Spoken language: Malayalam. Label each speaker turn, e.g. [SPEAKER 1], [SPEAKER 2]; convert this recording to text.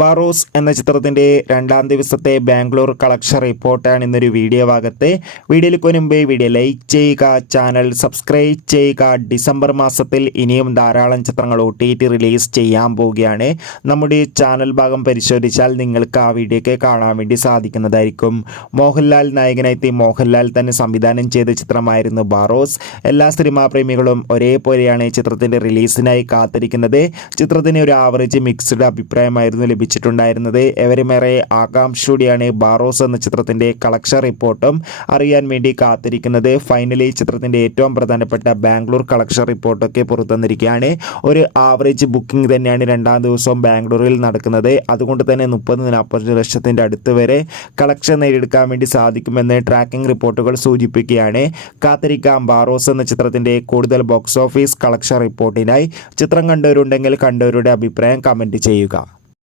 [SPEAKER 1] ബാറോസ് എന്ന ചിത്രത്തിന്റെ രണ്ടാം ദിവസത്തെ ബാംഗ്ലൂർ കളക്ഷൻ റിപ്പോർട്ടാണ് ഇന്നൊരു വീഡിയോ ഭാഗത്ത്. വീഡിയോയിൽ മുൻപേ വീഡിയോ ലൈക്ക് ചെയ്യുക ചാനൽ സബ്സ്ക്രൈബ് ചെയ്യുക. ഡിസംബർ മാസത്തിൽ ഇനിയും ധാരാളം ചിത്രങ്ങൾ ഒ റിലീസ് ചെയ്യാൻ പോവുകയാണ്. നമ്മുടെ ചാനൽ ഭാഗം പരിശോധിച്ചാൽ നിങ്ങൾക്ക് ആ വീഡിയോക്ക് കാണാൻ വേണ്ടി സാധിക്കുന്നതായിരിക്കും. മോഹൻലാൽ നായകനെത്തി മോഹൻലാൽ തന്നെ സംവിധാനം ചെയ്ത ചിത്രമായിരുന്നു ബാറോസ്. എല്ലാ സിനിമാ പ്രേമികളും ഒരേപോലെയാണ് ഈ ചിത്രത്തിന്റെ റിലീസിനായി കാത്തിരിക്കുന്നത്. ചിത്രത്തിന് ഒരു ആവറേജ് മിക്സ്ഡ് അഭിപ്രായമായിരുന്നു ലഭിച്ചിട്ടുണ്ടായിരുന്നത് എവരിമേറെ ആകാംക്ഷയോടെയാണ് ബാറോസ് എന്ന ചിത്രത്തിന്റെ കളക്ഷൻ റിപ്പോർട്ടും അറിയാൻ വേണ്ടി കാത്തിരിക്കുന്നത്. ഫൈനലി ചിത്രത്തിന്റെ ഏറ്റവും പ്രധാനപ്പെട്ട ബാംഗ്ലൂർ കളക്ഷൻ റിപ്പോർട്ടൊക്കെ പുറത്തുവന്നിരിക്കുകയാണ്. ഒരു ആവറേജ് ബുക്കിംഗ് തന്നെയാണ് രണ്ടാം ദിവസം ബാംഗ്ലൂരിൽ നടക്കുന്നത്. അതുകൊണ്ട് തന്നെ മുപ്പത് നാൽപ്പത് ലക്ഷത്തിന്റെ അടുത്ത് വരെ കളക്ഷൻ നേടിയെടുക്കാൻ വേണ്ടി സാധിക്കുമെന്ന് ട്രാക്കിംഗ് റിപ്പോർട്ടുകൾ സൂചിപ്പിക്കുകയാണ്. കാത്തിരിക്കാം ബാറോസ് എന്ന ചിത്രത്തിന്റെ കൂടുതൽ ബോക്സ് ഓഫീസ് കളക്ഷൻ റിപ്പോർട്ടിനായി. ചിത്രം കണ്ടവരുണ്ടെങ്കിൽ കണ്ടവരുടെ അഭിപ്രായം കമന്റ് ചെയ്യുക.